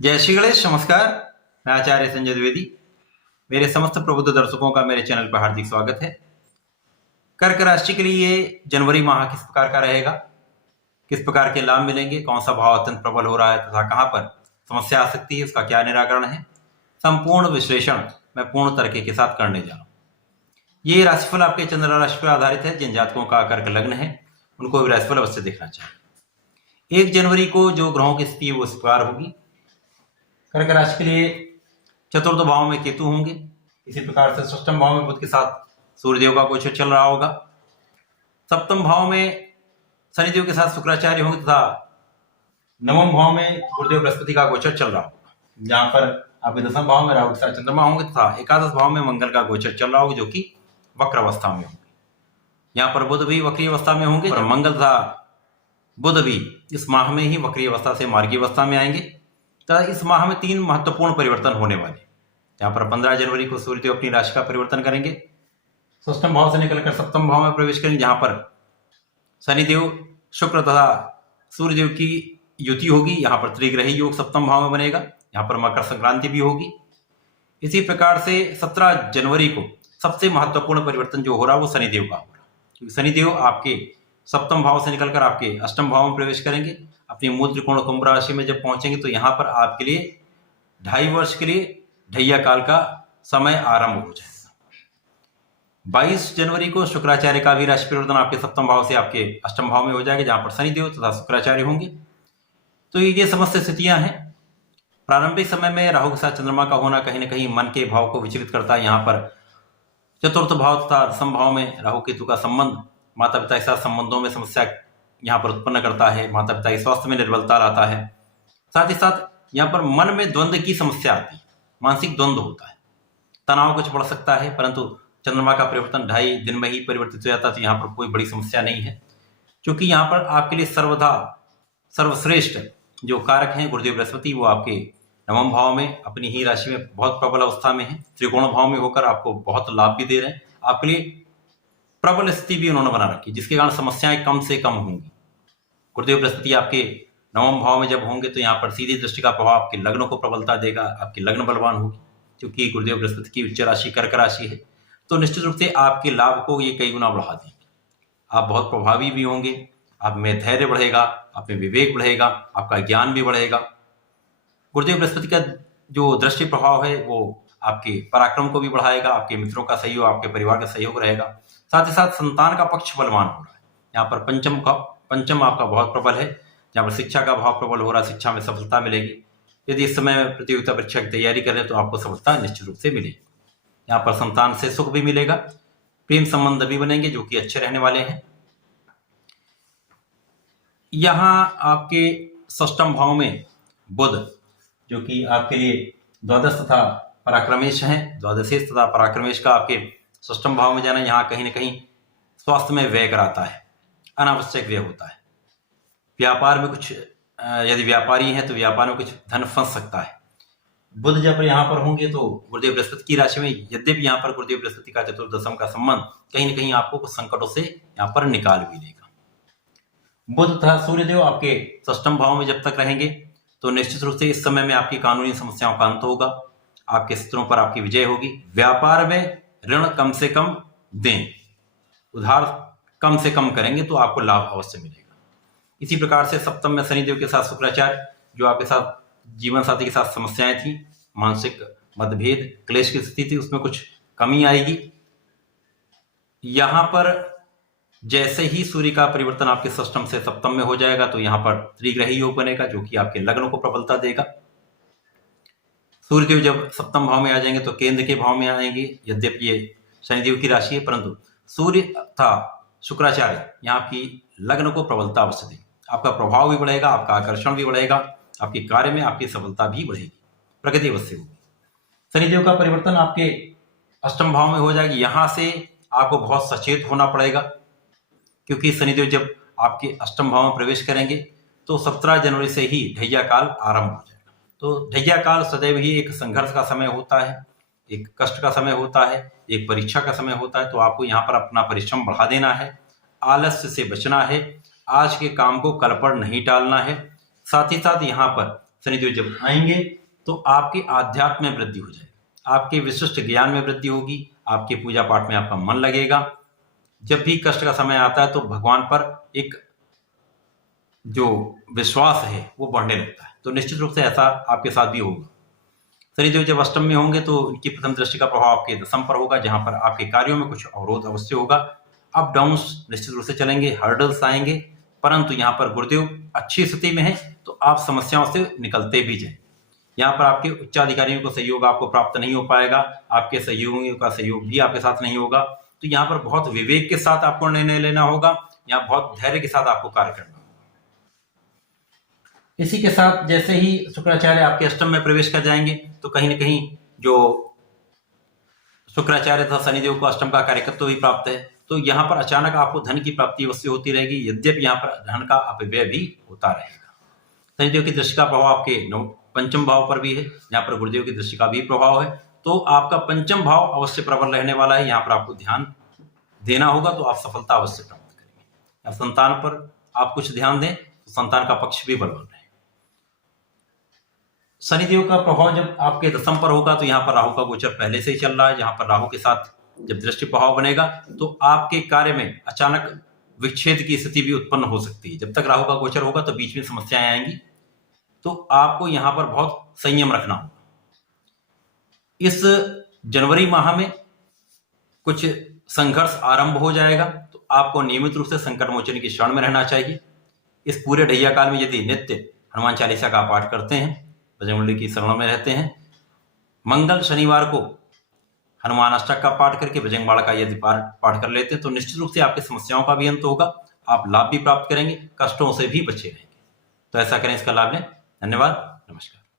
जय श्री गणेश। नमस्कार, मैं आचार्य संजय द्विवेदी। मेरे समस्त प्रबुद्ध दर्शकों का मेरे चैनल पर हार्दिक स्वागत है। कर्क राशि के लिए जनवरी माह किस प्रकार का रहेगा, किस प्रकार के लाभ मिलेंगे, कौन सा भाव अत्यंत प्रबल हो रहा है तथा कहां पर समस्या आ सकती है, उसका क्या निराकरण है, संपूर्ण विश्लेषण मैं पूर्ण तरीके के साथ करने जा रहा हूं। ये राशिफल आपके चंद्र राशि पर आधारित है। जिन जातकों का कर्क लग्न है उनको भी राशिफल अवश्य देखना चाहिए। 1 जनवरी को जो ग्रहों की स्थिति है वो इस प्रकार होगी। कर्क राशि के लिए चतुर्थ भाव में केतु होंगे। इसी प्रकार से षष्ठम भाव में बुध के साथ सूर्यदेव का गोचर चल रहा होगा। सप्तम भाव में शनिदेव के साथ शुक्राचार्य होंगे तथा नवम भाव में गुरुदेव बृहस्पति का गोचर चल रहा होगा। जहां पर आपके दसम भाव में राहु के साथ चंद्रमा होंगे तथा एकादश भाव में मंगल का गोचर चल रहा होगा, जो कि वक्र अवस्था में होंगे। यहाँ पर बुध भी वक्री अवस्था में होंगे और मंगल तथा बुध भी इस माह में ही वक्री अवस्था से मार्गी अवस्था में आएंगे। इस माह में 3 महत्वपूर्ण परिवर्तन होने वाले। यहाँ पर 15 जनवरी को सूर्यदेव अपनी राशि का परिवर्तन करेंगे, षष्ठम भाव से निकलकर सप्तम भाव में प्रवेश करेंगे, जहां पर शनिदेव शुक्र तथा सूर्यदेव की युति होगी। यहाँ पर त्रिग्रही योग सप्तम भाव में बनेगा। यहाँ पर मकर संक्रांति भी होगी। इसी प्रकार से 17 जनवरी को सबसे महत्वपूर्ण परिवर्तन जो हो रहा है वो शनिदेव का हो रहा है, क्योंकि शनिदेव आपके सप्तम भाव से निकलकर आपके अष्टम भाव में प्रवेश करेंगे। अपनी मूल त्रिकोण कुंभ राशि में जब पहुंचेंगे तो यहाँ पर आपके लिए 2.5 वर्ष के लिए ढैया काल का समय आरंभ हो जाएगा। 22 जनवरी को शुक्राचार्य का भी राशि परिवर्तन आपके सप्तम भाव से आपके अष्टम भाव में हो जाएगा, जहां पर शनिदेव तथा शुक्राचार्य होंगे। तो ये समस्त स्थितियां हैं। प्रारंभिक समय में राहु के साथ चंद्रमा का होना कहीं ना कहीं मन के भाव को विचलित करता है। यहाँ पर चतुर्थ भाव तथा दसम भाव में राहु केतु का संबंध माता पिता के साथ संबंधों में समस्या यहाँ पर उत्पन्न करता है, माता पिता के स्वास्थ्य में निर्बलता लाता है। साथ ही साथ यहाँ पर मन में द्वंद्व की समस्या आती है, मानसिक द्वंद्व होता है, तनाव कुछ बढ़ सकता है। परंतु चंद्रमा का परिवर्तन 2.5 दिन में ही परिवर्तित हो जाता है, तो यहाँ पर कोई बड़ी समस्या नहीं है, क्योंकि यहाँ पर आपके लिए सर्वदा सर्वश्रेष्ठ जो कारक हैं गुरुदेव बृहस्पति, वो आपके नवम भाव में अपनी ही राशि में बहुत प्रबल अवस्था में है। त्रिकोण भाव में होकर आपको बहुत लाभ भी दे रहे हैं। आपके लिए प्रबल स्थिति भी उन्होंने बना रखी, जिसके कारण समस्याएं कम से कम होंगी। गुरुदेव बृहस्पति आपके नवम भाव में जब होंगे तो यहाँ पर सीधी दृष्टि का प्रभाव आपके लग्न को प्रबलता देगा, आपकी लग्न बलवान होगी, क्योंकि गुरुदेव बृहस्पति की उच्च राशि कर्क राशि है। तो निश्चित रूप से आपके लाभ को ये कई गुना बढ़ा देंगे। आप बहुत प्रभावी भी होंगे, आप में धैर्य बढ़ेगा, आप में विवेक बढ़ेगा, आपका ज्ञान भी बढ़ेगा। गुरुदेव बृहस्पति का जो दृष्टि प्रभाव है वो आपके पराक्रम को भी बढ़ाएगा, आपके मित्रों का सहयोग, आपके परिवार का सहयोग रहेगा। साथ ही साथ संतान का पक्ष बलवान हो रहा है। यहाँ पर पंचम आपका बहुत प्रबल है, जहाँ पर शिक्षा का भाव प्रबल हो रहा है, शिक्षा में सफलता मिलेगी। यदि इस समय प्रतियोगिता परीक्षा की तैयारी करें तो आपको सफलता निश्चित रूप से मिलेगी। यहाँ पर संतान से सुख भी मिलेगा, प्रेम संबंध भी बनेंगे जो कि अच्छे रहने वाले हैं। यहाँ आपके षष्ठम भाव में बुध, जो कि आपके लिए द्वादश तथा पराक्रमेश है, द्वादशेश तथा पराक्रमेश का आपके षष्ठम भाव में जाना यहाँ कहीं ना कहीं स्वास्थ्य में व्यय कराता है, अनावश्यक व्यय होता है। व्यापार में कुछ, यदि व्यापारी है तो व्यापार में कुछ धन फंस सकता है। बुध जब यहाँ पर होंगे तो गुरुदेव बृहस्पति की राशि में, यद्यपि यहाँ पर गुरुदेव बृहस्पति का चतुर्दशम का संबंध कहीं ना कहीं आपको कुछ संकटों से यहाँ पर निकाल भी देगा। बुध तथा सूर्यदेव आपके षष्ठम भाव में जब तक रहेंगे तो निश्चित रूप से इस समय में आपकी कानूनी समस्याओं का अंत होगा, आपके शत्रुओं पर आपकी विजय होगी। व्यापार में ऋण कम से कम दें, उधार कम से कम करेंगे तो आपको लाभ अवश्य मिलेगा। इसी प्रकार से सप्तम में शनिदेव के साथ शुक्राचार्य, जो आपके साथ जीवन साथी के साथ समस्याएं थी, मानसिक मतभेद क्लेश की स्थिति थी, उसमें कुछ कमी आएगी। यहां पर जैसे ही सूर्य का परिवर्तन आपके षष्ठम से सप्तम में हो जाएगा तो यहाँ पर त्रिग्रही योग बनेगा, जो कि आपके लग्न को प्रबलता देगा। सूर्यदेव जब सप्तम भाव में आ जाएंगे तो केंद्र के भाव में आएंगे। यद्यपि ये शनिदेव की राशि है, परंतु सूर्य तथा शुक्राचार्य यहाँ की लग्न को प्रबलता अवश्य देंगे। आपका प्रभाव भी बढ़ेगा, आपका आकर्षण भी बढ़ेगा, आपके कार्य में आपकी सफलता भी बढ़ेगी, प्रगति अवश्य होगी। शनिदेव का परिवर्तन आपके अष्टम भाव में हो जाएगी। यहाँ से आपको बहुत सचेत होना पड़ेगा, क्योंकि शनिदेव जब आपके अष्टम भाव में प्रवेश करेंगे तो 17 जनवरी से ही ढैया काल आरंभ हो जाएगा। तो ढैया काल सदैव ही एक संघर्ष का समय होता है, एक कष्ट का समय होता है, एक परीक्षा का समय होता है। तो आपको यहाँ पर अपना परिश्रम बढ़ा देना है, आलस्य से बचना है, आज के काम को कल पर नहीं टालना है। साथ ही साथ यहाँ पर शनिदेव जब आएंगे तो आपके आध्यात्म में वृद्धि हो जाएगी, आपके विशिष्ट ज्ञान में वृद्धि होगी, आपके पूजा पाठ में आपका मन लगेगा। जब भी कष्ट का समय आता है तो भगवान पर एक जो विश्वास है वो बढ़ने लगता है। तो निश्चित रूप से ऐसा आपके साथ भी होगा। शनिदेव जब अष्टम में होंगे तो इनकी प्रथम दृष्टि का प्रभाव आपके दशम पर होगा, जहां पर आपके कार्यों में कुछ अवरोध अवश्य होगा, अप डाउन्स निश्चित रूप से चलेंगे, हर्डल्स आएंगे। परंतु यहाँ पर गुरुदेव अच्छी स्थिति में है तो आप समस्याओं से निकलते भी जाए। यहाँ पर आपके उच्चाधिकारियों को सहयोग आपको प्राप्त नहीं हो पाएगा, आपके सहयोगियों का सहयोग भी आपके साथ नहीं होगा। तो यहाँ पर बहुत विवेक के साथ आपको निर्णय लेना होगा, यहाँ बहुत धैर्य के साथ आपको कार्य करना होगा। इसी के साथ जैसे ही शुक्राचार्य आपके अष्टम में प्रवेश कर जाएंगे तो कहीं ना कहीं जो शुक्राचार्य तथा शनिदेव को अष्टम का कार्यकत्व भी प्राप्त है, तो यहाँ पर अचानक आपको धन की प्राप्ति अवश्य होती रहेगी, यद्यपि यहाँ पर धन का अपव्यय भी होता रहेगा। शनिदेव की दृष्टि का प्रभाव आपके पंचम भाव पर भी है, जहाँ पर गुरुदेव की दृष्टि का भी प्रभाव है। तो आपका पंचम भाव अवश्य प्रबल रहने वाला है, यहाँ पर आपको ध्यान देना होगा तो आप सफलता अवश्य प्राप्त करेंगे। अब संतान पर आप कुछ ध्यान दें तो संतान का पक्ष भी बलवान रहे। शनिदेव का प्रभाव जब आपके दशम पर होगा तो यहाँ पर राहु का गोचर पहले से ही चल रहा है, जहां पर राहु के साथ जब दृष्टि प्रभाव बनेगा तो आपके कार्य में अचानक विच्छेद की स्थिति भी उत्पन्न हो सकती है। जब तक राहु का गोचर होगा तो बीच में समस्याएं आएंगी, तो आपको यहाँ पर बहुत संयम रखना होगा। इस जनवरी माह में कुछ संघर्ष आरंभ हो जाएगा, तो आपको नियमित रूप से संकट मोचन की शरण में रहना चाहिए। इस पूरे ढैया काल में यदि नित्य हनुमान चालीसा का पाठ करते हैं, बजरंगबली की शरण में रहते हैं, मंगल शनिवार को हनुमान अष्टक का पाठ करके बजरंग बाण का यदि पाठ कर लेते हैं तो निश्चित रूप से आपकी समस्याओं का भी अंत होगा, आप लाभ भी प्राप्त करेंगे, कष्टों से भी बचे रहेंगे। तो ऐसा करें, इसका लाभ लें। धन्यवाद, नमस्कार।